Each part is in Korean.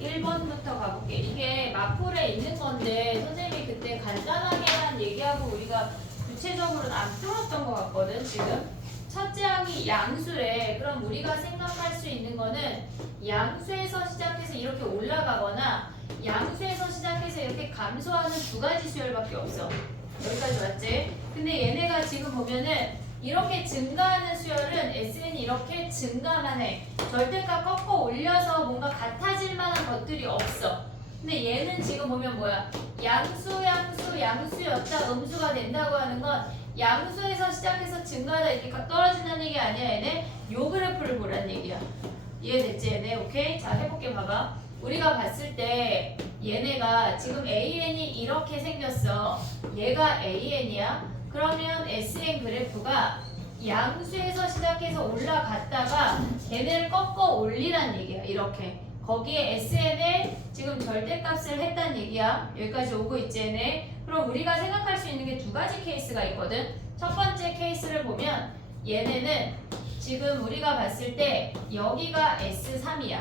1번부터 가볼게. 이게 마플에 있는 건데 선생님이 그때 간단하게만 얘기하고 우리가 구체적으로는 안 풀었던 것 같거든 지금. 첫째 항이 양수래. 그럼 우리가 생각할 수 있는 거는 양수에서 시작해서 이렇게 올라가거나 양수에서 시작해서 이렇게 감소하는 두 가지 수열밖에 없어. 여기까지 맞지? 근데 얘네가 지금 보면은 이렇게 증가하는 수열은 SN이 이렇게 증가만 해. 절대값 꺾어 올려서 뭔가 같아질 만한 것들이 없어. 근데 얘는 지금 보면 뭐야? 양수였다 음수가 된다고 하는 건 양수에서 시작해서 증가하다 이렇게 떨어진다는 얘기 아니야 얘네? 요 그래프를 보란 얘기야. 이해됐지 얘네? 오케이? 자 해볼게 봐봐. 우리가 봤을 때 얘네가 지금 AN이 이렇게 생겼어. 얘가 AN이야. 그러면 SN 그래프가 양수에서 시작해서 올라갔다가 걔네를 꺾어 올리란 얘기야. 이렇게. 거기에 SN에 지금 절대값을 했단 얘기야. 여기까지 오고 있지 얘네. 그럼 우리가 생각할 수 있는 게 두 가지 케이스가 있거든. 첫 번째 케이스를 보면 얘네는 지금 우리가 봤을 때 여기가 S3이야.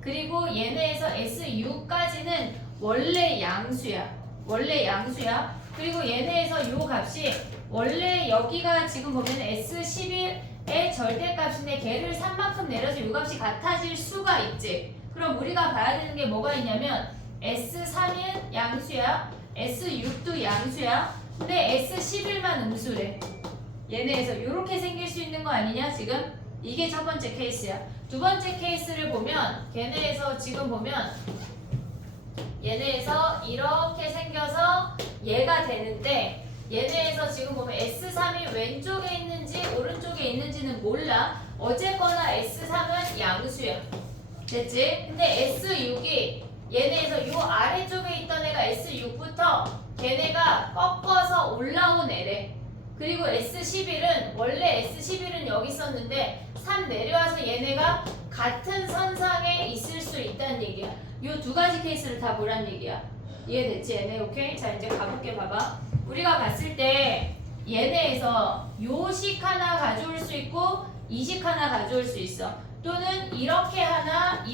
그리고 얘네에서 S6까지는 원래 양수야. 그리고 얘네에서 요 값이 원래 여기가 지금 보면 S11의 절대값인데 걔를 3만큼 내려서 요 값이 같아질 수가 있지. 그럼 우리가 봐야 되는 게 뭐가 있냐면 S3은 양수야. S6도 양수야. 근데 S11만 음수래. 얘네에서 이렇게 생길 수 있는 거 아니냐 지금? 이게 첫 번째 케이스야. 두 번째 케이스를 보면 걔네에서 지금 보면 얘네에서 이렇게 생겨서 얘가 되는데 얘네에서 지금 보면 S3이 왼쪽에 있는지 오른쪽에 있는지는 몰라. 어쨌거나 S3은 양수야. 됐지? 근데 S6이 얘네에서 요 아래쪽에 있던 애가 S6부터 걔네가 꺾어서 올라온 애래. 그리고 S11은 원래 S11은 여기 있었는데 3 내려와서 얘네가 같은 선상에 있을 수 있다는 얘기야. 요 두 가지 케이스를 다 보란 얘기야. 이해됐지 얘네? 오케이? 자 이제 가볼게 봐봐. 우리가 봤을 때 얘네에서 요식 하나 가져올 수 있고 이식 하나 가져올 수 있어. 또는 이렇게 하나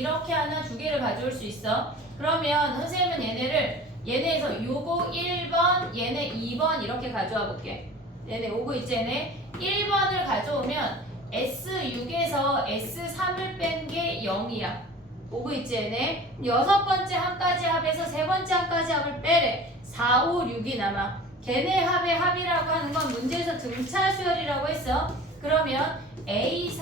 두 개를 가져올 수 있어. 그러면 선생님은 얘네에서 요거 1번 얘네 2번 이렇게 가져와 볼게. 얘네 오고 있지 얘네? 1번을 가져오면 S6에서 S3을 뺀 게 0이야. 오고 있지 얘네? 여섯 번째 항까지 합에서 세 번째 항까지 합을 빼래. 4, 5, 6이 남아. 걔네 합의 합이라고 하는 건 문제에서 등차 수열이라고 했어. 그러면 A4,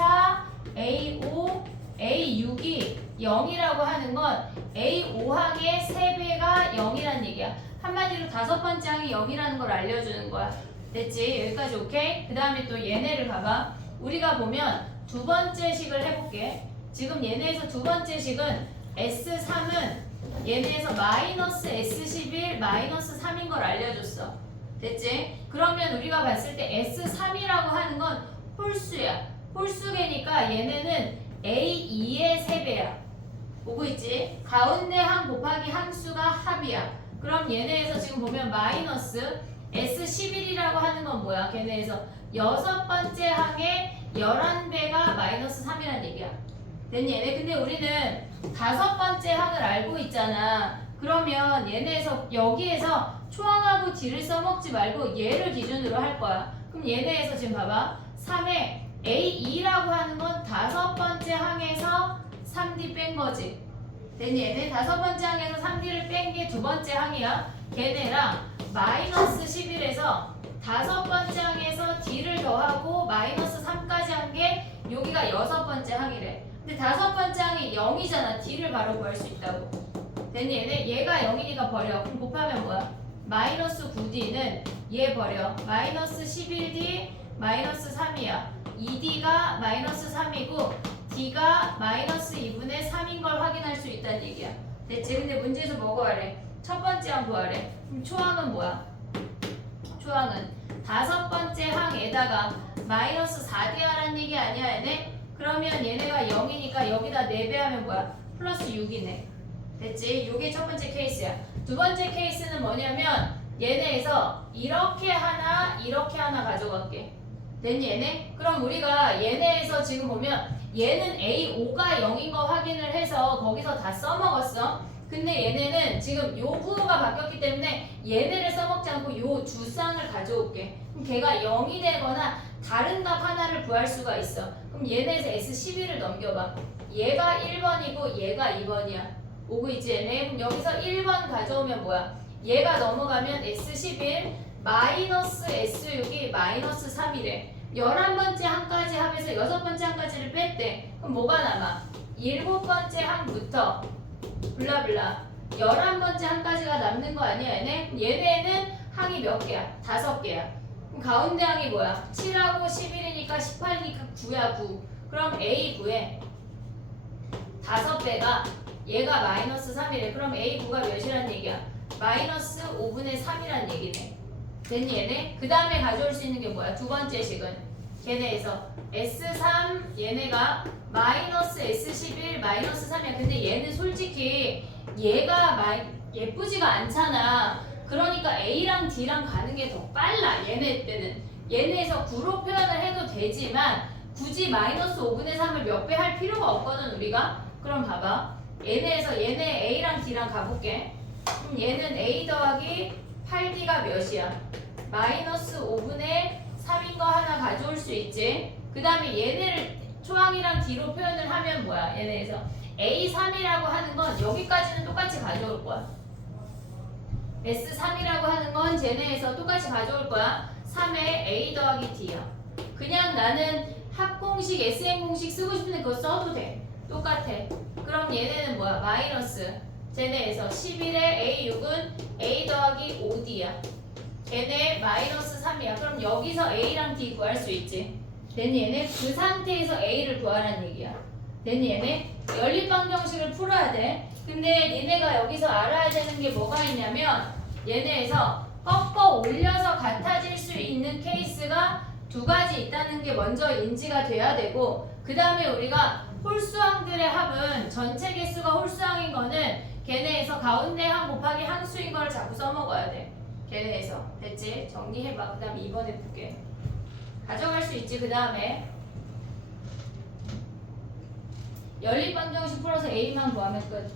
A5, A6이 0이라고 하는 건 A5항의 3배가 0이란 얘기야. 한마디로 다섯 번째 항이 0이라는 걸 알려주는 거야. 됐지? 여기까지 오케이? 그 다음에 또 얘네를 봐봐. 우리가 보면 두 번째 식을 해볼게. 지금 얘네에서 두 번째 식은 S3은 얘네에서 마이너스 S11 마이너스 3인 걸 알려줬어. 됐지? 그러면 우리가 봤을 때 S3이라고 하는 건 홀수야. 홀수계니까 얘네는 A2의 3배야. 오고 있지? 가운데 항 곱하기 항수가 합이야. 그럼 얘네에서 지금 보면 마이너스 S11이라고 하는 건 뭐야? 걔네에서 여섯 번째 항의 11배가 마이너스 3이란 얘기야. 됐니 얘네? 근데 우리는 다섯 번째 항을 알고 있잖아. 그러면 얘네에서 여기에서 초항하고 D를 써먹지 말고 얘를 기준으로 할 거야. 그럼 얘네에서 지금 봐봐. 3에 A2라고 하는 건 다섯 번째 항에서 3D 뺀 거지. 됐니 얘네? 다섯 번째 항에서 3D를 뺀 게 두 번째 항이야. 걔네랑 마이너스 11에서 다섯 번째 항에서 D를 더하고 마이너스 3까지 한 게 여기가 여섯 번째 항이래. 근데 다섯 번째 항이 0이잖아. D를 바로 구할 수 있다고. 됐니 얘네? 얘가 0이니까 버려. 그럼 곱하면 뭐야? 마이너스 9D는 얘 버려. 마이너스 11D 마이너스 3이야. 2D가 마이너스 3이고 D가 마이너스 2분의 3인 걸 확인할 수 있다는 얘기야. 됐지? 근데 문제에서 뭐 구하래? 첫 번째 항 구하래. 그럼 초항은 뭐야? 초항은 다섯 번째 항에다가 마이너스 4D하라는 얘기 아니야 얘네? 그러면 얘네가 0이니까 여기다 4배하면 뭐야? 플러스 6이네. 됐지? 요게 첫 번째 케이스야. 두 번째 케이스는 뭐냐면 얘네에서 이렇게 하나 가져갈게. 됐니 얘네? 그럼 우리가 얘네에서 지금 보면 얘는 A5가 0인 거 확인을 해서 거기서 다 써먹었어. 근데 얘네는 지금 요 부호가 바뀌었기 때문에 얘네를 써먹지 않고 요 두 쌍을 가져올게. 그럼 걔가 0이 되거나 다른 값 하나를 구할 수가 있어. 그럼 얘네에서 S11을 넘겨봐. 얘가 1번이고 얘가 2번이야. 오고 있지 얘네? 그럼 여기서 1번 가져오면 뭐야? 얘가 넘어가면 S11 마이너스 S6이 마이너스 3이래. 11번째 항까지 합해서 6번째 항까지를 뺐대. 그럼 뭐가 남아? 7번째 항부터 블라블라 11번째 항까지가 남는 거 아니야 얘네? 얘네는 항이 몇 개야? 5개야. 그럼 가운데 항이 뭐야? 7하고 11이니까 18이니까 9야 9. 그럼 A9에 5배가 얘가 마이너스 3이래. 그럼 A9가 몇이란 얘기야? 마이너스 5분의 3이란 얘기네. 됐니 얘네? 그 다음에 가져올 수 있는 게 뭐야? 두 번째 식은 걔네에서 S3 얘네가 마이너스 S11 마이너스 3이야. 근데 얘는 솔직히 얘가 예쁘지가 않잖아. 그러니까 A랑 D랑 가는 게 더 빨라. 얘네 때는 얘네에서 9로 표현을 해도 되지만 굳이 마이너스 5분의 3을 몇 배 할 필요가 없거든 우리가. 그럼 봐봐. 얘네에서 얘네 A랑 D랑 가볼게. 그럼 얘는 A 더하기 8D가 몇이야? 마이너스 5분의 3인 거 하나 가져올 수 있지. 그 다음에 얘네를 초항이랑 D로 표현을 하면 뭐야? 얘네에서 A3이라고 하는 건 여기까지는 똑같이 가져올 거야. S3이라고 하는 건 쟤네에서 똑같이 가져올 거야. 3에 A 더하기 D야. 그냥 나는 합공식, SN 공식 쓰고 싶은데 그거 써도 돼. 똑같아. 그럼 얘네는 뭐야? 마이너스 쟤네에서 11에 A6은 A 더하기 5D야. 얘네 마이너스 3이야. 그럼 여기서 A랑 D 구할 수 있지. 됐니 얘네? 그 상태에서 A를 구하라는 얘기야. 됐니 얘네? 연립방정식을 풀어야 돼. 근데 얘네가 여기서 알아야 되는 게 뭐가 있냐면 얘네에서 꺾어 올려서 같아질 수 있는 케이스가 두 가지 있다는 게 먼저 인지가 돼야 되고, 그 다음에 우리가 홀수항들의 합은 전체 개수가 홀수항인 거는 걔네에서 가운데 항 곱하기 항수인 걸 자꾸 써먹어야 돼. 걔네에서. 됐지? 정리해봐. 그 다음에 2번 해볼게. 가져갈 수 있지. 그 다음에 연립방정식 풀어서 A만 구하면 끝.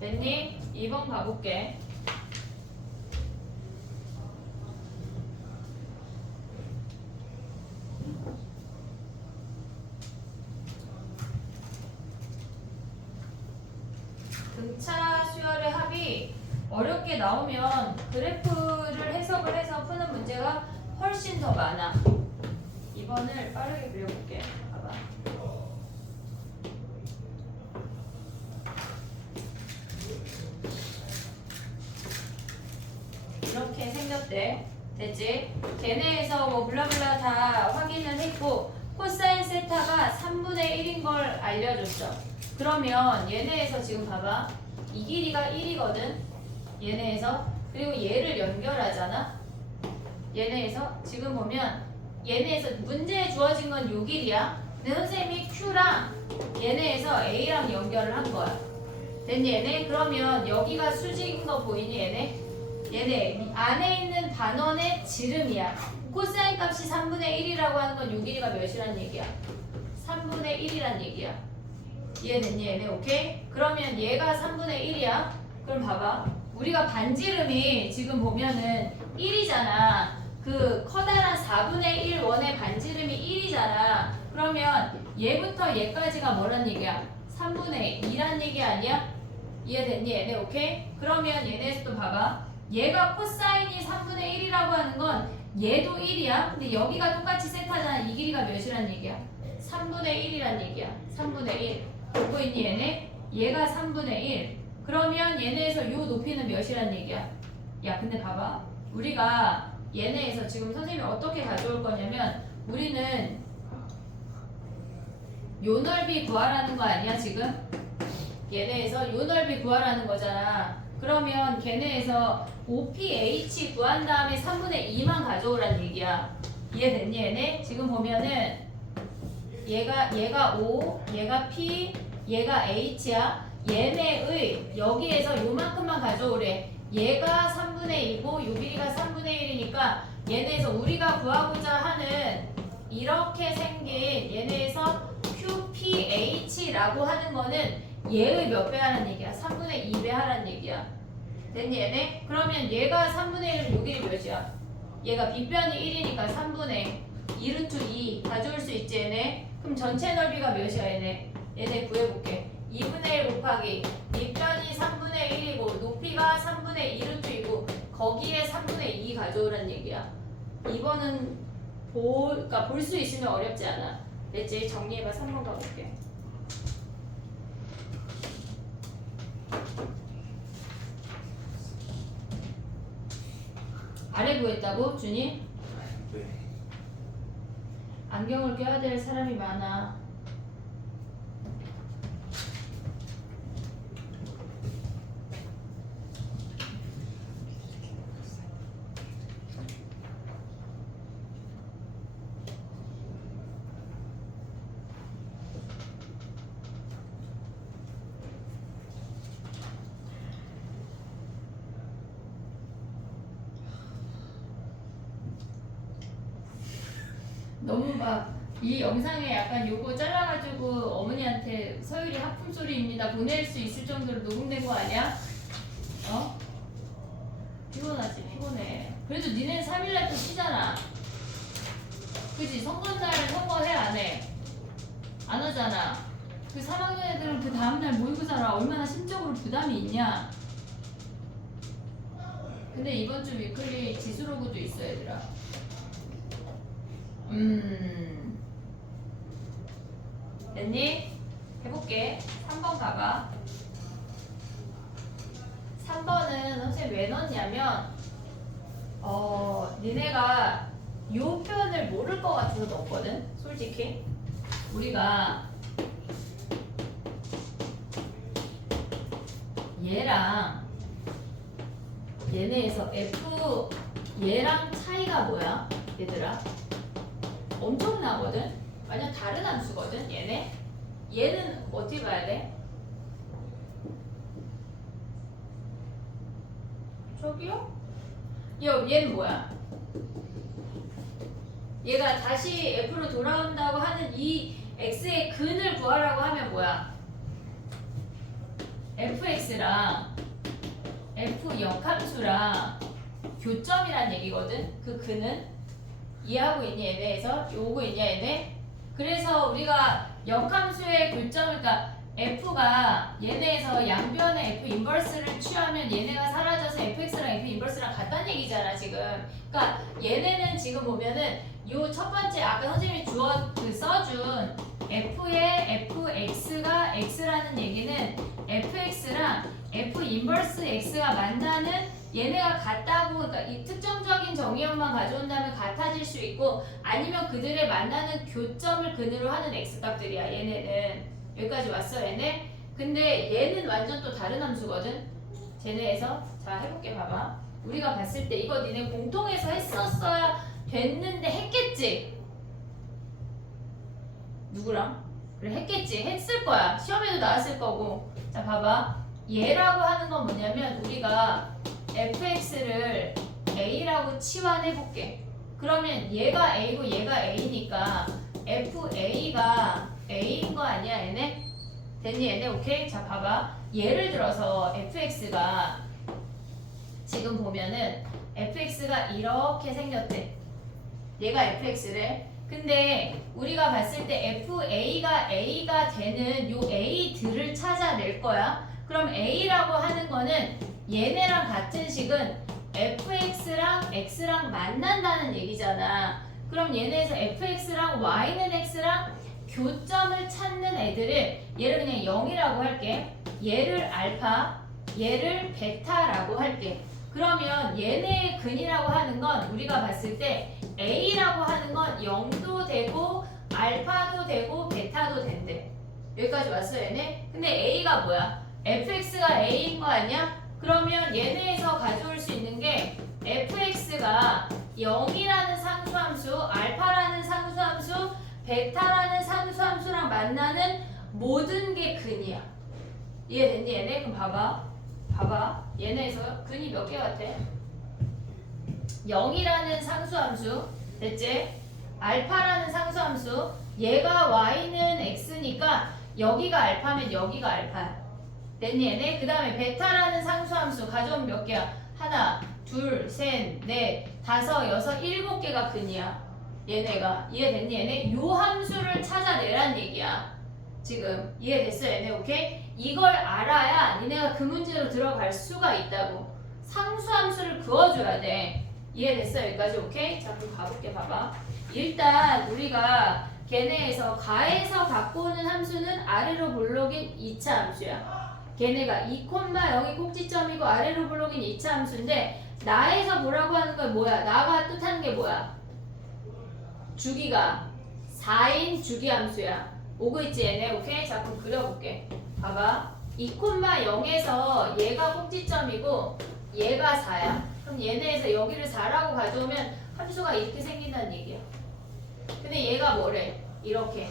됐니? 2번 가볼게. 등차 수열의 합이 어렵게 나오면 그래프를 해석을 해서 푸는 문제가 훨씬 더 많아. 2번을 빠르게 그려볼게. 봐봐. 이렇게 생겼대. 됐지? 걔네에서 뭐 블라블라 다 확인을 했고 코사인 세타가 3분의 1인 걸 알려줬어. 그러면 얘네에서 지금 봐봐. 이 길이가 1이거든. 얘네에서. 그리고 얘를 연결하잖아. 얘네에서 지금 보면 얘네에서 문제에 주어진 건 요 길이야. 근데 선생님이 Q랑 얘네에서 A랑 연결을 한 거야. 됐니 얘네? 그러면 여기가 수직인 거 보이니 얘네? 얘네 안에 있는 단원의 지름이야. 코사인 값이 3분의 1이라고 하는 건 요 길이가 몇이란 얘기야? 3분의 1이란 얘기야. 이해됐니 얘네? 오케이? 그러면 얘가 3분의 1이야. 그럼 봐봐. 우리가 반지름이 지금 보면은 1이잖아. 그 커다란 4분의 1 원의 반지름이 1이잖아. 그러면 얘부터 얘까지가 뭐란 얘기야? 3분의 2란 얘기 아니야? 이해됐니 얘네? 오케이? 그러면 얘네에서 또 봐봐. 얘가 코사인이 3분의 1이라고 하는 건 얘도 1이야. 근데 여기가 똑같이 세타잖아. 이 길이가 몇이란 얘기야? 3분의 1이란 얘기야. 3분의 1. 보고 있니 얘네? 얘가 3분의 1. 그러면 얘네에서 요 높이는 몇이란 얘기야? 야 근데 봐봐. 우리가 얘네에서 지금 선생님이 어떻게 가져올 거냐면 우리는 요 넓이 구하라는 거 아니야 지금? 얘네에서 요 넓이 구하라는 거잖아. 그러면 걔네에서 OPH 구한 다음에 3분의 2만 가져오란 얘기야. 이해됐니 얘네? 지금 보면은 얘가 O, 얘가 P, 얘가 H야. 얘네의 여기에서 요만큼만 가져오래. 얘가 3분의 2고 요 길이가 3분의 1이니까 얘네에서 우리가 구하고자 하는 이렇게 생긴 얘네에서 QPH라고 하는 거는 얘의 몇 배 하라는 얘기야? 3분의 2배 하라는 얘기야. 됐니 얘네? 그러면 얘가 3분의 1은 요 길이 몇이야? 얘가 빗변이 1이니까 3분의 1루트 2 가져올 수 있지 얘네? 그럼 전체 넓이가 몇이야 얘네? 얘네 구해볼게. 2분의 1 곱하기 밑변이 3분의 1이고 높이가 3분의 2루트이고 거기에 3분의 2 가져오란 얘기야. 이거는 그러니까 볼 수 있으면 어렵지 않아. 됐지? 정리해봐. 3번 가볼게. 아래 구했다고? 준이? 네. 안경을 껴야 될 사람이 많아. 너무 막 이 영상에 약간 요거 잘라가지고 어머니한테 서율이 하품 소리입니다 보낼 수 있을 정도로 녹음된 거 아니야? 어? 피곤하지 피곤해. 그래도 니네 3일날 또 쉬잖아. 그치? 선거날 선거해 안 해? 안 하잖아. 그 3학년 애들은 그 다음날 모의고사라 얼마나 심적으로 부담이 있냐. 근데 이번 주 위클리 지수로그도 있어 얘들아. 됐니? 해볼게. 3번 가봐. 3번은 선생님 왜 넣었냐면 니네가 요 표현을 모를 것 같아서 넣었거든. 솔직히 우리가 얘랑 얘네에서 F 얘랑 차이가 뭐야 얘들아? 엄청나거든? 완전 다른 함수거든 얘네? 얘는 어떻게 봐야 돼? 저기요? 얘는 뭐야? 얘가 다시 F로 돌아온다고 하는 이 X의 근을 구하라고 하면 뭐야? fx랑 f 역함수랑 교점이란 얘기거든. 그 근은 이해하고 있니 얘네에서? 요거 있냐 얘네? 그래서 우리가 역함수의 교점을 그러니까 f가 얘네에서 양변의 f 인버스를 취하면 얘네가 사라져서 fx랑 f 인버스랑 같다는 얘기잖아 지금. 그러니까 얘네는 지금 보면은 요 첫 번째 아까 선생님이 써준 f의 fx가 x라는 얘기는 fx랑 f 인버스 x가 만나는 얘네가 같다고. 그러니까 이 특정적인 정의역만 가져온다면 같아질 수 있고 아니면 그들의 만나는 교점을 근으로 하는 x값들이야 얘네는. 여기까지 왔어 얘네. 근데 얘는 완전 또 다른 함수거든 쟤네에서. 자 해볼게. 봐봐. 우리가 봤을 때 이거 니네 공통에서 했었어야 됐는데 했겠지. 누구랑? 그래 했겠지. 했을 거야. 시험에도 나왔을 거고. 자 봐봐. 얘라고 하는 건 뭐냐면 우리가 fx를 a라고 치환해 볼게. 그러면 얘가 a고 얘가 a니까 fa가 a인 거 아니야 얘네? 됐니 얘네? 오케이? 자 봐봐. 예를 들어서 fx가 지금 보면은 fx가 이렇게 생겼대. 얘가 fx래. 근데 우리가 봤을 때 fa가 a가 되는 요 a들을 찾아낼 거야. 그럼 a라고 하는 거는 얘네랑 같은 식은 fx랑 x랑 만난다는 얘기잖아. 그럼 얘네에서 fx랑 y는 x랑 교점을 찾는 애들을 얘를 그냥 0이라고 할게. 얘를 알파, 얘를 베타라고 할게. 그러면 얘네의 근이라고 하는 건 우리가 봤을 때 A라고 하는 건 0도 되고 알파도 되고 베타도 된대. 여기까지 왔어 얘네? 근데 A가 뭐야? fx가 A인 거 아니야? 그러면 얘네에서 가져올 수 있는 게 fx가 0이라는 상수함수, 알파라는 상수함수, 베타라는 상수함수랑 만나는 모든 게 근이야. 이해됐니 얘네? 그럼 봐봐. 얘네에서 근이 몇 개 같아? 0이라는 상수함수 됐지? 알파라는 상수함수 얘가 y는 x니까 여기가 알파면 여기가 알파야. 됐니 얘네? 그 다음에 베타라는 상수함수 가져오면 몇 개야? 하나, 둘, 셋, 넷, 다섯, 여섯, 일곱 개가 근이야. 얘네가. 이해됐니 얘네? 요 함수를 찾아내란 얘기야. 지금 이해됐어 얘네? 오케이? 이걸 알아야 니네가 그 문제로 들어갈 수가 있다고. 상수함수를 그어줘야 돼. 이해됐어 여기까지? 오케이? 자 그럼 가볼게. 봐봐. 일단 우리가 걔네에서 가에서 갖고 오는 함수는 아래로 볼록인 2차 함수야. 걔네가 2,0이 꼭지점이고 아래로 볼록인 2차 함수인데 나에서 뭐라고 하는 거야? 뭐야? 나가 뜻하는 게 뭐야? 주기가 4인 주기 함수야. 오고 있지 얘네? 오케이? 자 그럼 그려볼게. 봐봐. 2,0에서 얘가 꼭지점이고 얘가 4야. 그럼 얘네에서 여기를 4라고 가져오면 함수가 이렇게 생긴다는 얘기야. 근데 얘가 뭐래? 이렇게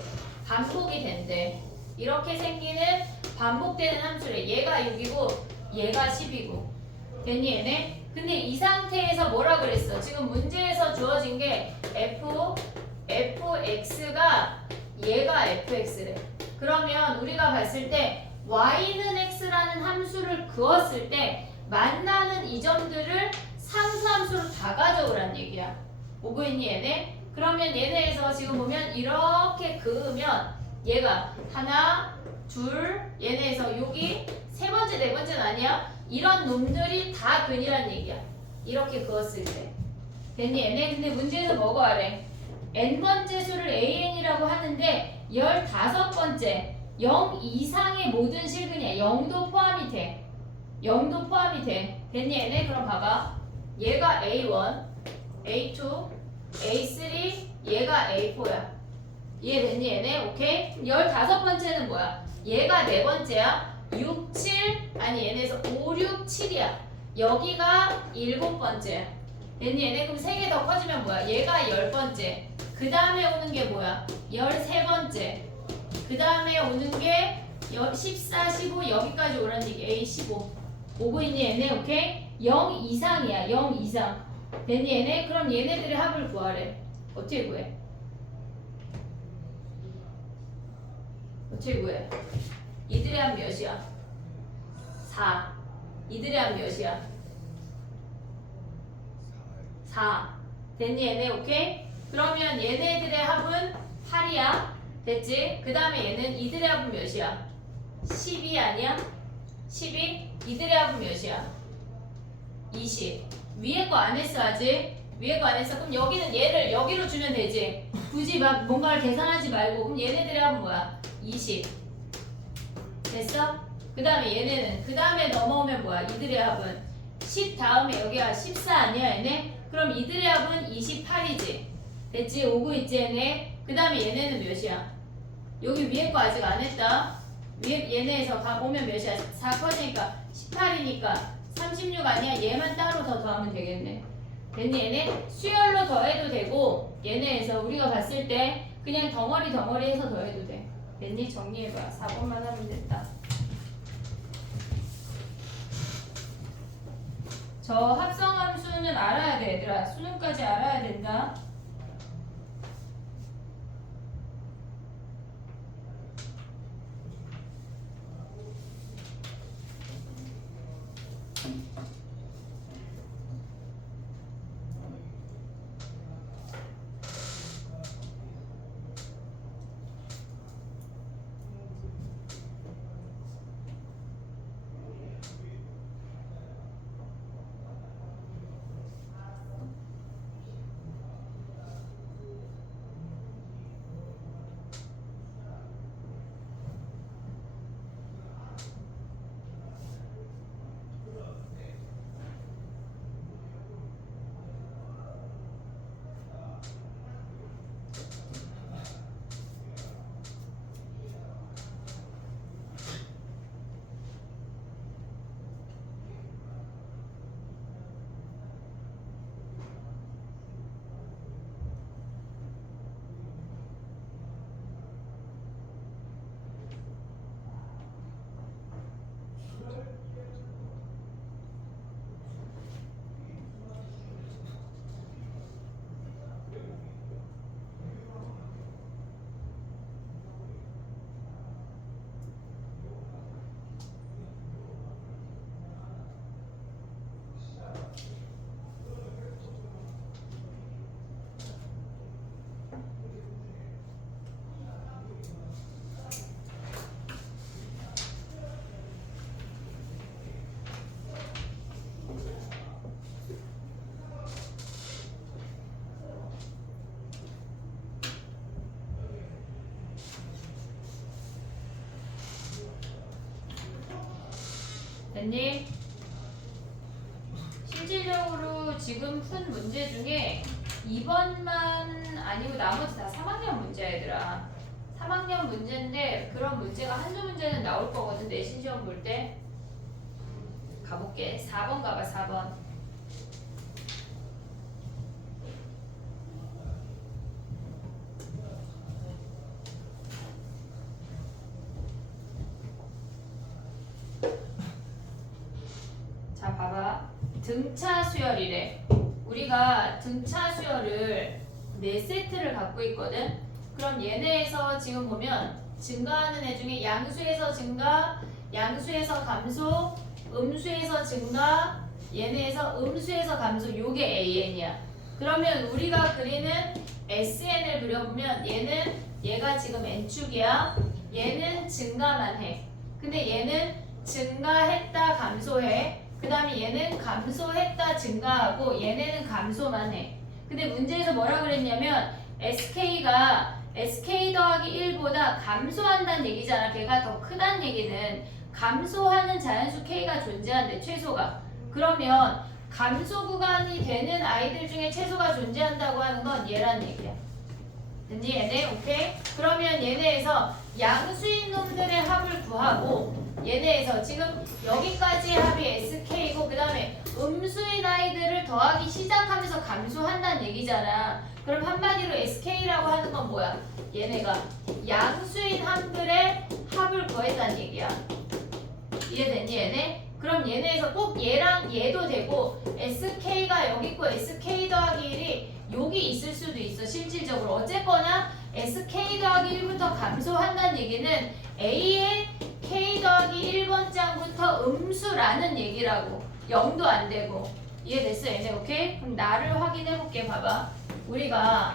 반복이 된대. 이렇게 생기는 반복되는 함수래. 얘가 6이고 얘가 10이고. 됐니 얘네? 근데 이 상태에서 뭐라 그랬어? 지금 문제에서 주어진 게 fx가 얘가 fx래. 그러면 우리가 봤을 때 y는 x라는 함수를 그었을 때 만나는 이 점들을 상수함수로 다 가져오란 얘기야. 오고 있니 얘네? 그러면 얘네에서 지금 보면 이렇게 그으면 얘가 하나, 둘, 얘네에서 여기 세 번째, 네 번째는 아니야? 이런 놈들이 다 근이란 얘기야. 이렇게 그었을 때. 됐니 얘네? 근데 문제에서 뭐가 하래? n번째 수를 an이라고 하는데 15번째 0 이상의 모든 실근이야. 0도 포함이 돼. 0도 포함이 돼. 됐니 얘네? 그럼 봐봐. 얘가 A1, A2, A3, 얘가 A4야. 이해됐니 얘네? 오케이? 15번째는 뭐야? 얘가 네 번째야. 6, 7, 아니 얘네에서 5, 6, 7이야. 여기가 7번째야. 됐니 얘네? 그럼 3개 더 커지면 뭐야? 얘가 10번째. 그 다음에 오는 게 뭐야? 13번째. 그 다음에 오는 게 14, 15 여기까지 오라는 얘기. A15. 오고 있니 얘네? 오케이? 0 이상이야. 0 이상. 됐니 얘네? 그럼 얘네들의 합을 구하래. 어떻게 구해? 어떻게 구해? 이들의 합 몇이야? 4. 이들의 합 몇이야? 4. 됐니 얘네? 오케이? 그러면 얘네들의 합은 8이야. 됐지? 그 다음에 얘는 이들의 합은 몇이야? 12 아니야? 12? 이들의 합은 몇이야? 20. 위에 거 안 했어 아직? 위에 거 안 했어? 그럼 여기는 얘를 여기로 주면 되지? 굳이 막 뭔가를 계산하지 말고. 그럼 얘네들의 합은 뭐야? 20. 됐어? 그 다음에 얘네는 그 다음에 넘어오면 뭐야? 이들의 합은 10 다음에 여기가 14 아니야 얘네? 그럼 이들의 합은 28이지? 됐지? 오고 있지 얘네? 그 다음에 얘네는 몇이야? 여기 위에 거 아직 안 했다. 위에 얘네에서 가보면 몇이야? 4 커지니까 18이니까 36 아니야? 얘만 따로 더 더하면 되겠네. 됐니 얘네? 수열로 더해도 되고 얘네에서 우리가 봤을 때 그냥 덩어리 해서 더해도 돼. 됐니? 정리해봐. 4번만 하면 됐다. 저 합성함수는 알아야 돼, 얘들아. 수능까지 알아야 된다. 됐니? 실질적으로 지금 푼 문제 중에 2번만 아니고 나머지 다 3학년 문제야, 얘들아. 3학년 문제인데 그런 문제가 한두 문제는 나올 거거든, 내신 시험 볼 때. 가볼게. 4번 가봐, 4번. 자, 봐봐. 등차 수열이래. 우리가 등차 수열을 4세트를 갖고 있거든. 그럼 얘네에서 지금 보면 증가하는 애 중에 양수에서 증가, 양수에서 감소, 음수에서 증가, 얘네에서 음수에서 감소, 요게 AN이야. 그러면 우리가 그리는 SN을 그려보면 얘가 지금 N축이야. 얘는 증가만 해. 근데 얘는 증가했다 감소해. 그 다음에 얘는 감소했다 증가하고 얘네는 감소만 해. 근데 문제에서 뭐라 그랬냐면 SK가 SK 더하기 1보다 감소한다는 얘기잖아. 걔가 더 크다는 얘기는 감소하는 자연수 K가 존재한대, 최소가. 그러면 감소 구간이 되는 아이들 중에 최소가 존재한다고 하는 건 얘란 얘기야. 됐니? 얘네? 오케이? 그러면 얘네에서 양수인 놈들의 합을 구하고 얘네에서 지금 여기까지 합이 SK고 그 다음에 음수인 아이들을 더하기 시작하면서 감소한다는 얘기잖아. 그럼 한마디로 SK라고 하는 건 뭐야? 얘네가 양수인 함들의 합을 구했다는 얘기야. 이해됐니 얘네? 그럼 얘네에서 꼭 얘랑 얘도 되고 SK가 여기 있고 SK 더하기 1이 여기 있을 수도 있어. 실질적으로 어쨌거나 SK 더하기 1부터 감소한다는 얘기는 A의 K 더하기 1번 짝부터 음수라는 얘기라고. 0도 안 되고. 이해됐어 얘네? 오케이? 그럼 나를 확인해 볼게. 봐봐. 우리가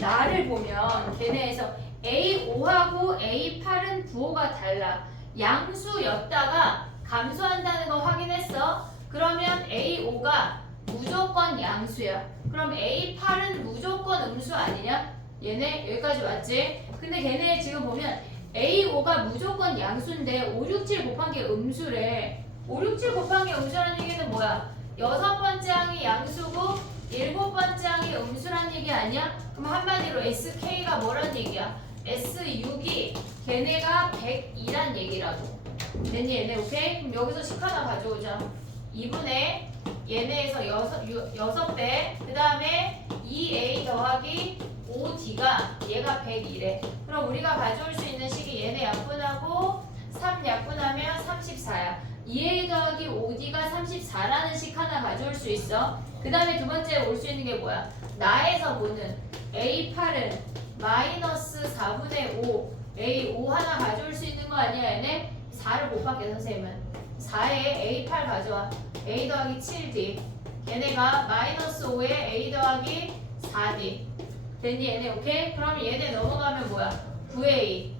나를 보면 걔네에서 A5하고 A8은 부호가 달라. 양수였다가 감소한다는 거 확인했어. 그러면 A5가 무조건 양수야. 그럼 A8은 무조건 음수 아니냐? 얘네 여기까지 왔지? 근데 걔네 지금 보면 A5가 무조건 양수인데 5, 6, 7 곱한 게 음수래. 5, 6, 7 곱한 게 음수라는 얘기는 뭐야? 6번째 항이 양수고 7번째 항이 음수란 얘기 아니야? 그럼 한마디로 SK가 뭐란 얘기야? S6이 걔네가 102란 얘기라고. 됐니 얘네? 오케이? 그럼 여기서 식 하나 가져오자. 2분의 얘네에서 6배. 그 다음에 2a 더하기 5d가 얘가 100이래. 그럼 우리가 가져올 수 있는 식이 얘네 약분하고 3 약분하면 34야. 2a 더하기 5d가 34라는 식 하나 가져올 수 있어. 그 다음에 두 번째 올 수 있는 게 뭐야? 나에서 보는 a8은 마이너스 4분의 5 a5 하나 가져올 수 있는 거 아니야 얘네? 4를 곱할게 선생님은. 4에 a8 가져와. a 더하기 7d. 얘네가 마이너스 5에 a 더하기 4d. 됐니 얘네? 오케이? 그럼 얘네 넘어가면 뭐야? 9a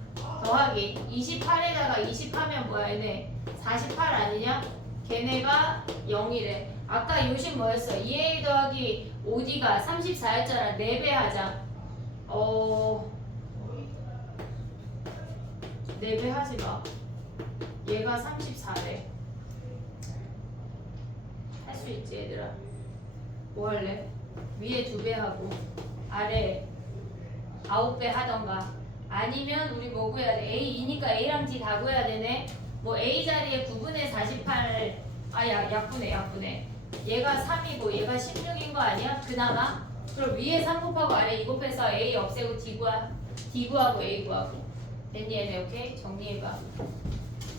더하기 28에다가 20 하면 뭐야 얘네? 48 아니냐? 걔네가 0이래. 아까 요식 뭐였어? 2a 더하기 5d가 34였잖아. 4배 하자. 4배 하지 마. 얘가 34래. 할 수 있지 얘들아. 뭐 할래? 위에 2배 하고 아래 9배 하던가. 아니면 우리 뭐 구해야 돼? A2니까 A랑 D 다 구해야 되네. 뭐 A 자리에 9분의 48 약분해. 얘가 3이고 얘가 16인 거 아니야? 그나마? 그럼 위에 3 곱하고 아래 2 곱해서 A 없애고 D 구하고 A 구하고. 됐니 얘네? 오케이? 정리해봐.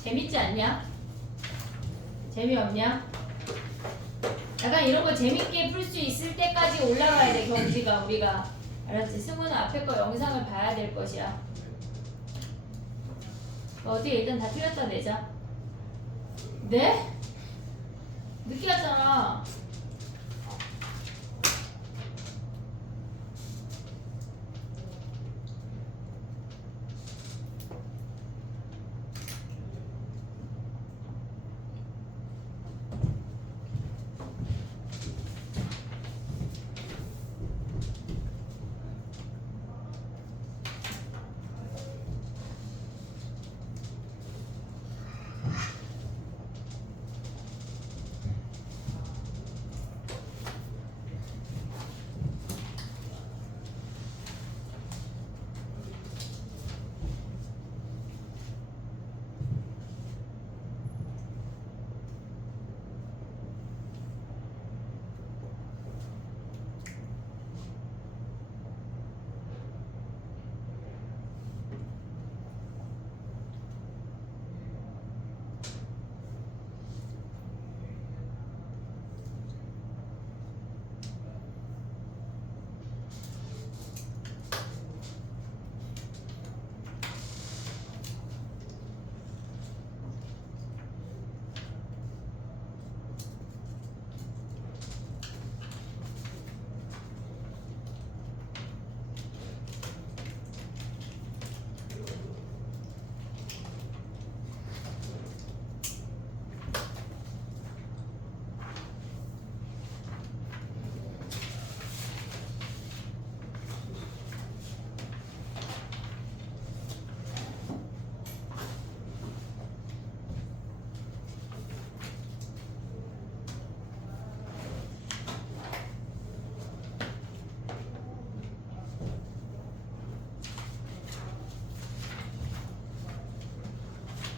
재밌지 않냐? 재미없냐? 약간 이런 거 재밌게 풀 수 있을 때까지 올라가야 돼 경지가 우리가. 알았지? 승우는 앞에 거 영상을 봐야 될 것이야. 어떻게 일단 다 틀렸다 내자. 네? 늦게 왔잖아.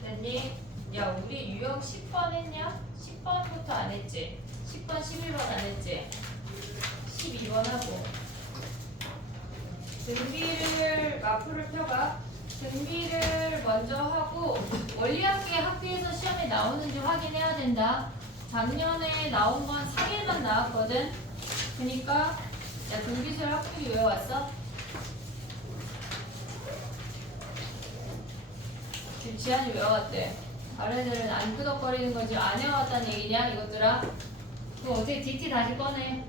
됐니? 야 우리 유형 10번 했냐? 10번부터 안 했지? 10번 11번 안 했지? 12번 하고 등비를 마프를 펴가. 등비를 먼저 하고 원리학계 학교에서 시험에 나오는지 확인해야 된다. 작년에 나온 건 3일만 나왔거든. 그니까 야 등비술 학교를 왜 왔어? 지금 지한이 왜 왔대? 다른 애들은 안 끄덕거리는 건지 안 해왔다는 얘기냐 이것들아? 그럼 어떻게 DT 다시 꺼내?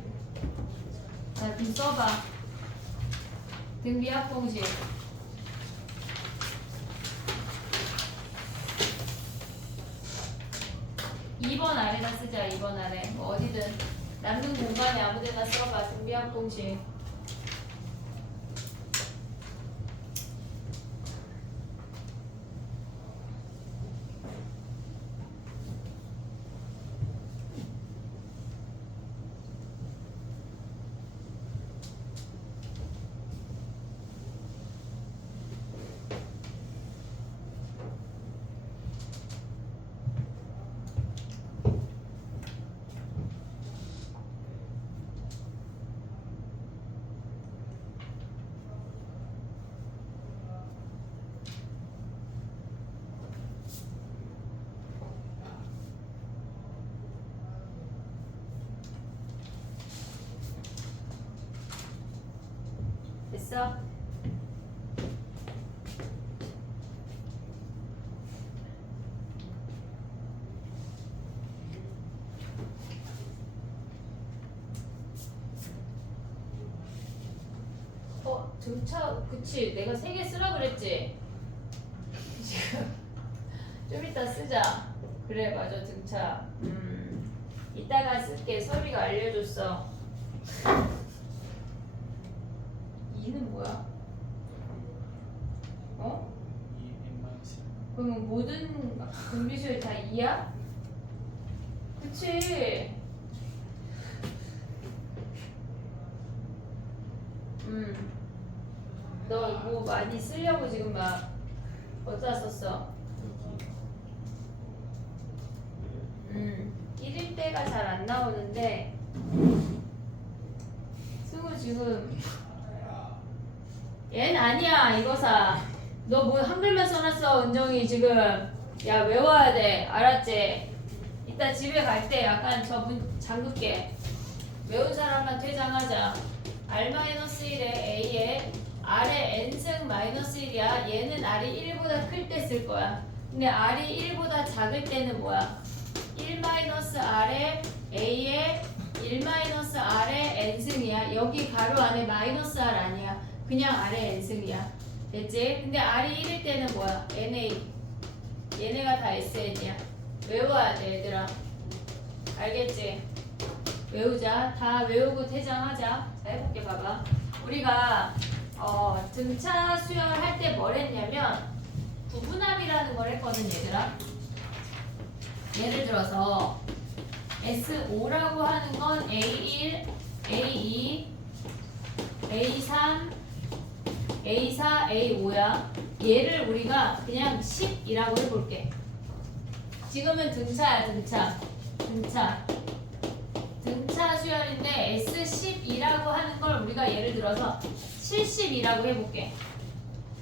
자 좀 써봐. 등비 합공식 2번 아래다 쓰자. 2번 아래 뭐 어디든 남는 공간에 아무데나 써봐. 등비 합공식 됐어? 등차, 그치. 내가 3개 쓰라 그랬지? 지금 좀 이따 쓰자. 그래, 맞아, 등차. 이따가 쓸게. 설이가 알려줬어. 2는 뭐야? 어? 그러면 모든 분비수열이 다 2야? 그치? 너 뭐 많이 쓰려고 지금 막 어디다 썼어? 1일 때가 잘 안 나오는데 승우 지금 얘는 아니야 이거사. 너 뭐 한글만 써놨어 은정이 지금. 야 외워야 돼 알았지? 이따 집에 갈 때 약간 저 문 잠글게. 외운 사람만 퇴장하자. R-1에 A에 R에 N승 마이너스 1이야. 얘는 R이 1보다 클 때 쓸 거야. 근데 R이 1보다 작을 때는 뭐야? 1-R에 A에 1-R에 N승이야. 여기 가로 안에 마이너스 R 아니야. 그냥 R에 N승이야. 됐지? 근데 R이 1일 때는 뭐야? NA. 얘네가 다 SN이야. 외워야 돼 얘들아. 알겠지? 외우자. 다 외우고 퇴장하자. 자 해볼게 봐봐. 우리가 등차 수열할 때 뭘 했냐면 부분합이라는 걸 했거든 얘들아. 예를 들어서 S5라고 하는 건 A1, A2, A3, A4, A5야. 얘를 우리가 그냥 10이라고 해볼게. 지금은 등차야 등차 수열인데 S12라고 하는 걸 우리가 예를 들어서 70이라고 해볼게.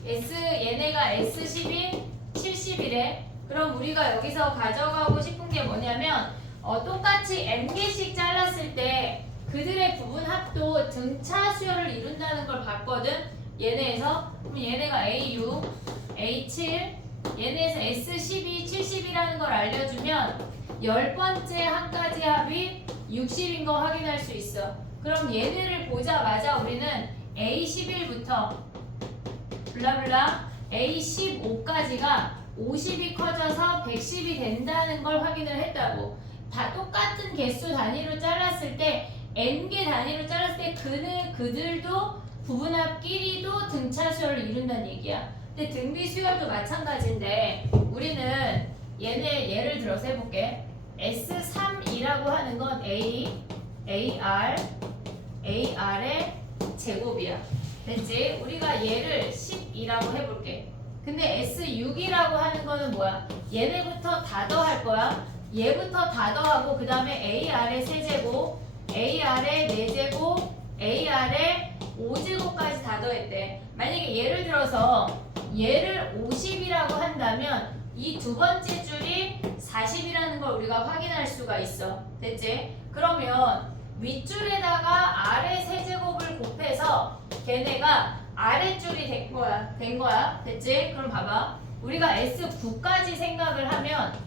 얘네가 S11, 70이래. 그럼 우리가 여기서 가져가고 싶은 게 뭐냐면 똑같이 n개씩 잘랐을 때 그들의 부분합도 등차 수열을 이룬다는 걸 봤거든. 얘네에서. 그럼 얘네가 A6, A7, 얘네에서 S12, 70이라는 걸 알려주면 10번째 한 가지 합이 60인 거 확인할 수 있어. 그럼 얘네를 보자마자 우리는 A11부터 블라블라 A15까지가 50이 커져서 110이 된다는 걸 확인을 했다고. 다 똑같은 개수 단위로 잘랐을 때 n개 단위로 잘랐을 때 그들도 부분합끼리도 등차 수열을 이룬다는 얘기야. 근데 등비 수열도 마찬가지인데 우리는 예를 들어서 해볼게. S3이라고 하는 건 A, AR, AR의 제곱이야. 됐지? 우리가 얘를 10이라고 해볼게. 근데 S6이라고 하는 거는 뭐야? 얘네부터 다 더할 거야. 얘부터 다 더하고 그 다음에 AR의 세제곱, AR의 4제곱, AR의 5제곱까지 다 더했대. 만약에 예를 들어서 얘를 50이라고 한다면 이 두 번째 줄이 40이라는 걸 우리가 확인할 수가 있어. 됐지? 그러면 윗줄에다가 아래 세제곱을 곱해서 걔네가 아래줄이 된 거야. 됐지? 그럼 봐봐. 우리가 S9까지 생각을 하면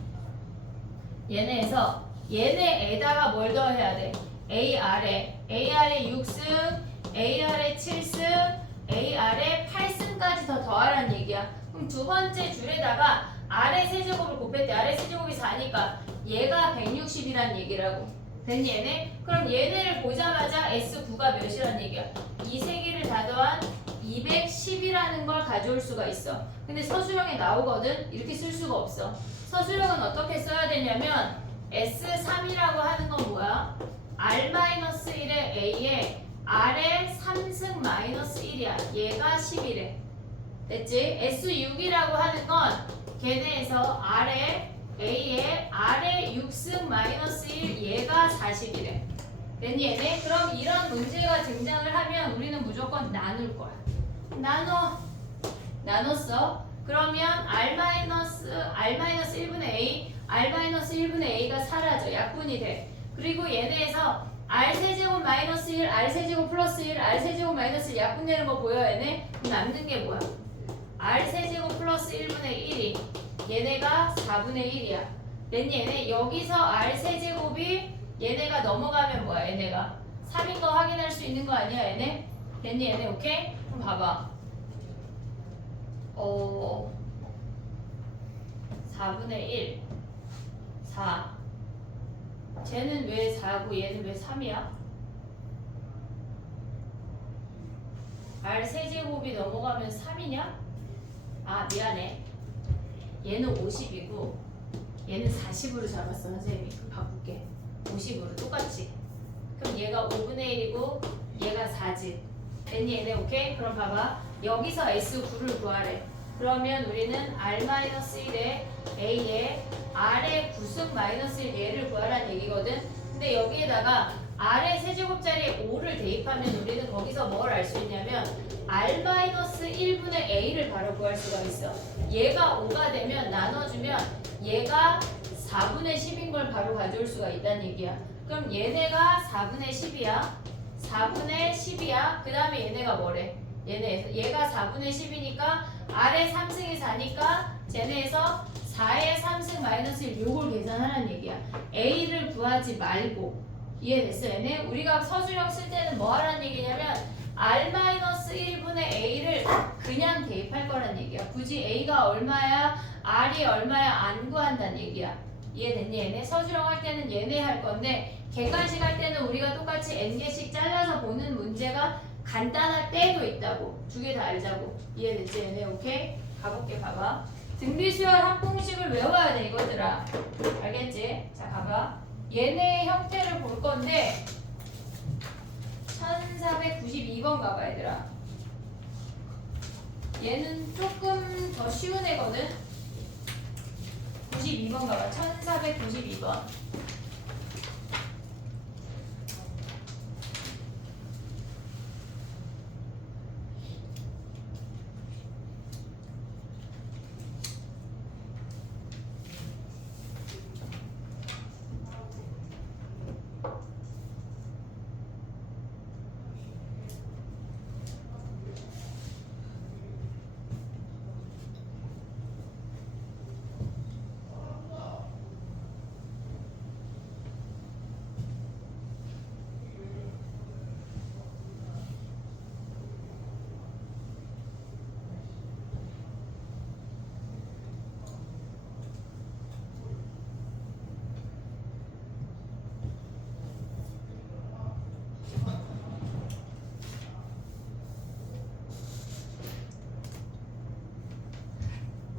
얘네에다가 뭘 더해야 돼? AR에 6승, AR에 7승, AR에 8승까지 더하라는 얘기야. 그럼 두 번째 줄에다가 아래 세제곱을 곱했대. 아래 세제곱이 4니까 얘가 160이란 얘기라고. 됐니 얘네? 그럼 얘네를 보자마자 S9가 몇이란 얘기야? 이 세 개를 다 더한 210이라는 걸 가져올 수가 있어. 근데 서술형에 나오거든? 이렇게 쓸 수가 없어. 서술형은 어떻게 써야 되냐면 S3이라고 하는 건 뭐야? R-1의 A에 R에 3승 마이너스 1이야. 얘가 10이래. 됐지? S6이라고 하는 건 걔네에서 A에 R에 6승 마이너스 1 얘가 40이래. 됐니 얘네? 그럼 이런 문제가 등장을 하면 우리는 무조건 나눌 거야. 나눴어. 그러면 R-1분의 A, R-1분의 A가 사라져. 약분이 돼. 그리고 얘네에서 r 세제곱 마이너스 1, r 세제곱 플러스 1, r 세제곱 마이너스 1 약분되는 거 보여 얘네? 그럼 남는 게 뭐야? r 세제곱 플러스 1분의 1이 얘네가 4분의 1이야. 됐니 얘네? 여기서 r 세제곱이 얘네가 넘어가면 뭐야 얘네가 3인 거 확인할 수 있는 거 아니야 얘네? 됐니 얘네? 오케이? 그럼 봐봐 4분의 1 4 쟤는 왜 4고 얘는 왜 3이야? r 세제곱이 넘어가면 3이냐? 아 미안해 얘는 50이고 얘는 40으로 잡았어 선생님이. 그럼 바꿀게 50으로 똑같이. 그럼 얘가 5분의 1이고 얘가 4지. 됐니 얘네? 오케이? 그럼 봐봐 여기서 S9를 구하래. 그러면 우리는 R-1에 A에 R의 구승 마이너스 1 얘를 구하라는 얘기거든. 근데 여기에다가 R의 세제곱자리에 5를 대입하면 우리는 거기서 뭘 알 수 있냐면 R-1분의 A를 바로 구할 수가 있어. 얘가 5가 되면 나눠주면 얘가 4분의 10인 걸 바로 가져올 수가 있다는 얘기야. 그럼 얘네가 4분의 10이야. 4분의 10이야. 그 다음에 얘네가 뭐래? 얘가 4분의 10이니까 R의 3승이 4니까 쟤네에서 4의 3승 마이너스 1 요걸 계산하라는 얘기야. A를 구하지 말고. 이해됐어 얘네? 우리가 서술형 쓸 때는 뭐 하라는 얘기냐면 R-1분의 A를 그냥 대입할 거란 얘기야. 굳이 A가 얼마야 R이 얼마야 안 구한다는 얘기야. 이해됐니 얘네? 서술형 할 때는 얘네 할 건데 객관식 할 때는 우리가 똑같이 n개씩 잘라서 보는 문제가 간단할 때도 있다고. 두 개 다 알자고. 이해됐지 얘네? 오케이? 가볼게 봐봐. 등비수열 합공식을 외워야 돼 이거들아. 알겠지? 자 가봐. 얘네 형태를 볼 건데 1492번 가봐 얘들아. 얘는 조금 더 쉬운 애거든. 92번 가봐. 1492번.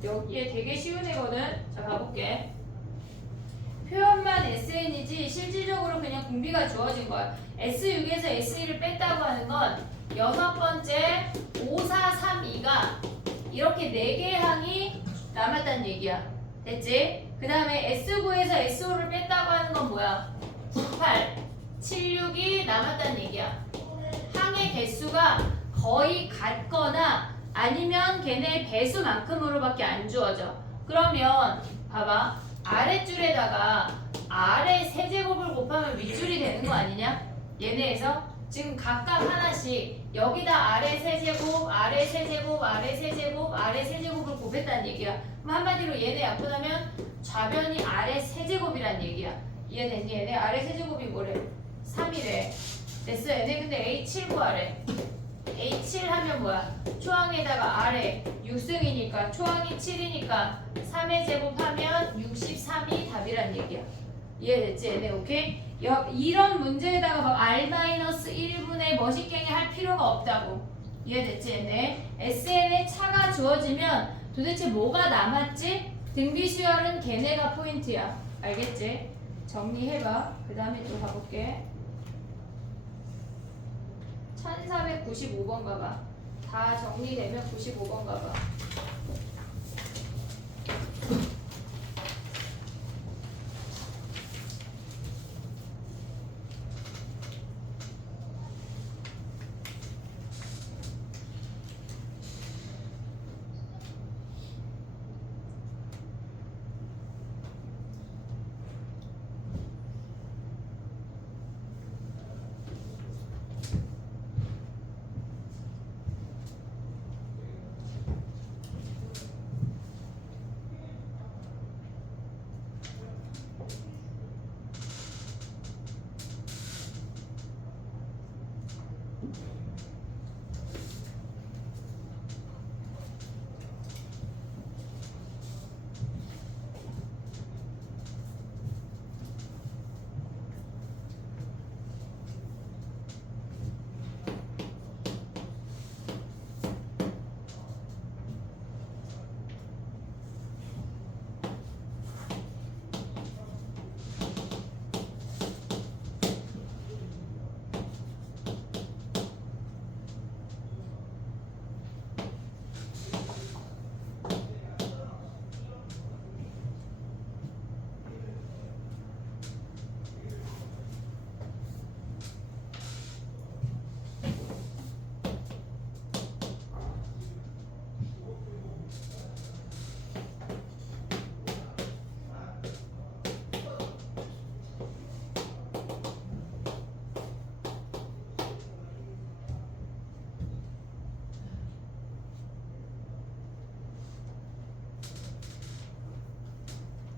여기에 되게 쉬운 애거든. 자 가볼게. 표현만 SN이지 실질적으로 그냥 공비가 주어진 거야. S6에서 S1을 뺐다고 하는 건 여섯 번째 5, 4, 3, 2가 이렇게 4개의 항이 남았다는 얘기야. 됐지? 그 다음에 S9에서 S5를 뺐다고 하는 건 뭐야? 9, 8, 7, 6이 남았다는 얘기야. 항의 개수가 거의 같거나 아니면 걔네 배수만큼으로밖에 안 주어져. 그러면 봐봐. 아랫줄에다가 아래 세제곱을 곱하면 윗줄이 되는 거 아니냐? 얘네에서 지금 각각 하나씩 여기다 아래 세제곱, 아래 세제곱, 아래 세제곱, 아래 세제곱을 곱했다는 얘기야. 그럼 한마디로 얘네 약분하면 좌변이 아래 세제곱이란 얘기야. 이해됐니? 얘네 아래 세제곱이 뭐래? 3이래. 됐어 얘네. 근데 A7 구하래. A7 하면 뭐야? 초항에다가 아래 6승이니까 초항이 7이니까 3의 제곱하면 63이 답이란 얘기야. 이해됐지 얘네? 오케이? 이런 문제에다가 막 R-1분의 머시갱이 할 필요가 없다고. 이해됐지 얘네? SN의 차가 주어지면 도대체 뭐가 남았지? 등비수열은 걔네가 포인트야. 알겠지? 정리해봐. 그 다음에 또 가볼게. 1495번 가봐. 다 정리되면 95번 가봐.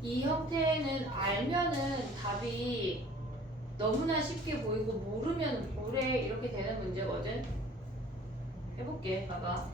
이 형태는 알면은 답이 너무나 쉽게 보이고 모르면 모래 이렇게 되는 문제거든. 해볼게. 봐봐.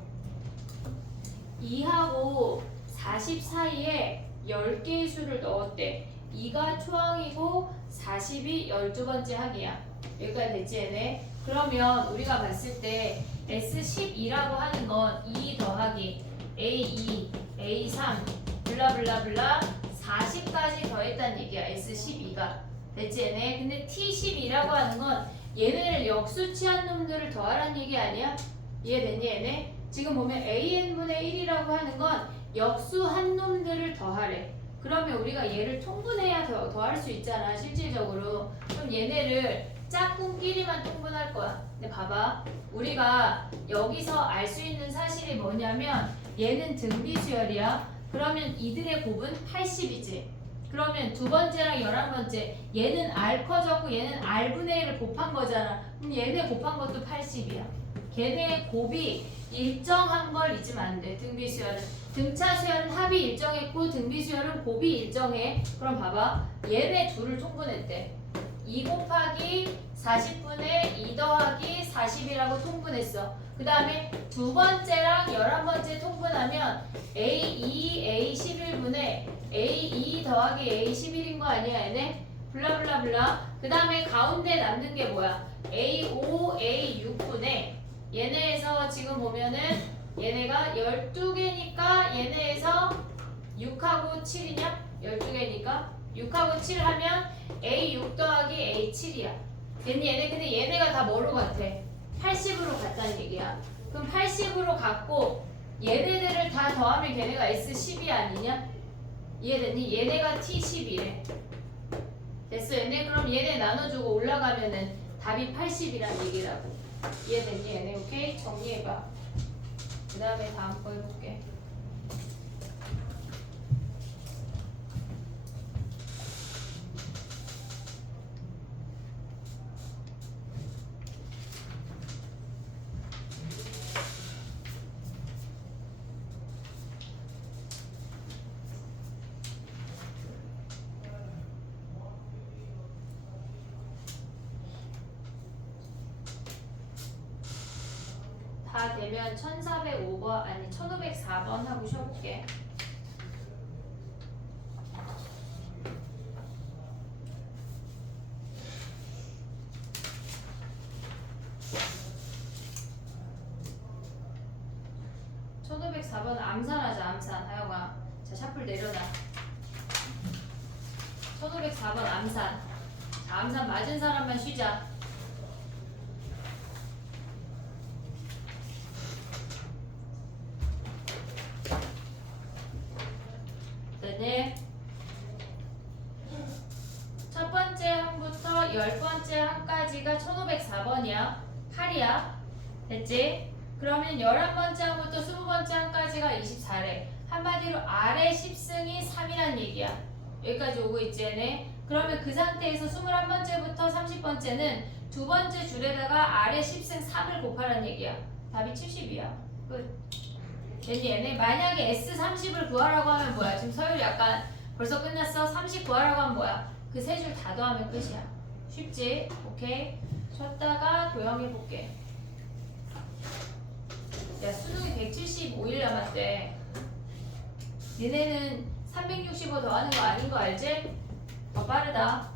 2하고 40 사이에 10개의 수를 넣었대. 2가 초항이고 40이 12번째 항이야. 여기까지 됐지 얘네? 그러면 우리가 봤을 때 S12라고 하는 건 2 더하기 A2, A3 블라블라블라 40까지 더했다는 얘기야. S12가. 됐지 얘네? 근데 T12라고 하는 건 얘네를 역수치한 놈들을 더하라는 얘기 아니야? 이해됐니 얘네? 지금 보면 AN분의 1이라고 하는 건 역수한 놈들을 더하래. 그러면 우리가 얘를 통분해야 더할 수 있잖아 실질적으로. 그럼 얘네를 짝꿍끼리만 통분할 거야. 근데 봐봐. 우리가 여기서 알 수 있는 사실이 뭐냐면 얘는 등비수열이야. 그러면 이들의 곱은 80이지. 그러면 두 번째랑 11번째 얘는 R 커졌고 얘는 R분의 1을 곱한 거잖아. 그럼 얘네 곱한 것도 80이야. 걔네의 곱이 일정한 걸 잊으면 안 돼. 등비수열은. 등차수열은 합이 일정했고 등비수열은 곱이 일정해. 그럼 봐봐. 얘네 둘을 통분했대. 2 곱하기 40분의 2 더하기 40이라고 통분했어. 그 다음에 두 번째랑 11번째 통분하면 A2, A11분의 A2 더하기 A11인 거 아니야 얘네? 블라블라블라. 그 다음에 가운데 남는 게 뭐야? A5, A6분의 얘네에서 지금 보면은 얘네가 12개니까 얘네에서 6하고 7이냐? 12개니까 6하고 7 하면 A6 더하기 A7이야. 됐니 얘네? 근데 얘네가 다 뭐로 같아? 80으로 같다는 얘기야. 그럼 80으로 같고 얘네들을 다 더하면 걔네가 S12 아니냐? 이해됐니? 얘네가 T10이래. 됐어 얘네? 그럼 얘네 나눠주고 올라가면은 답이 80이란 얘기라고. 이해됐니 얘네? 오케이? 정리해봐. 그 다음에 다음 거 해볼게. 다 되면 1405번 아니 1504번 하고 쉬어볼게. 암산하자. 암산. 하영아 자 샤플 내려놔. 1504번 암산. 자 암산 맞은 사람만 쉬자. 네. 첫 번째 항부터 10번째 항까지가 1504번이야. 8이야. 됐지? 그러면 11번째 항부터 20번째 항까지가 24래. 한마디로 아래 10승이 3이란 얘기야. 여기까지 오고 있지 얘네? 그러면 그 상태에서 21번째부터 30번째는 두 번째 줄에다가 아래 10승 3을 곱하라는 얘기야. 답이 70이야. 끝. 됐니 얘네? 만약에 S30을 구하라고 하면 뭐야? 지금 서율이 약간 벌써 끝났어? 30 구하라고 하면 뭐야? 그 세 줄 다 더하면 끝이야. 쉽지? 오케이? 쉬었다가 도형해볼게. 야 수능이 175일 남았대. 니네는 365 더하는 거 아닌 거 알지? 더 빠르다.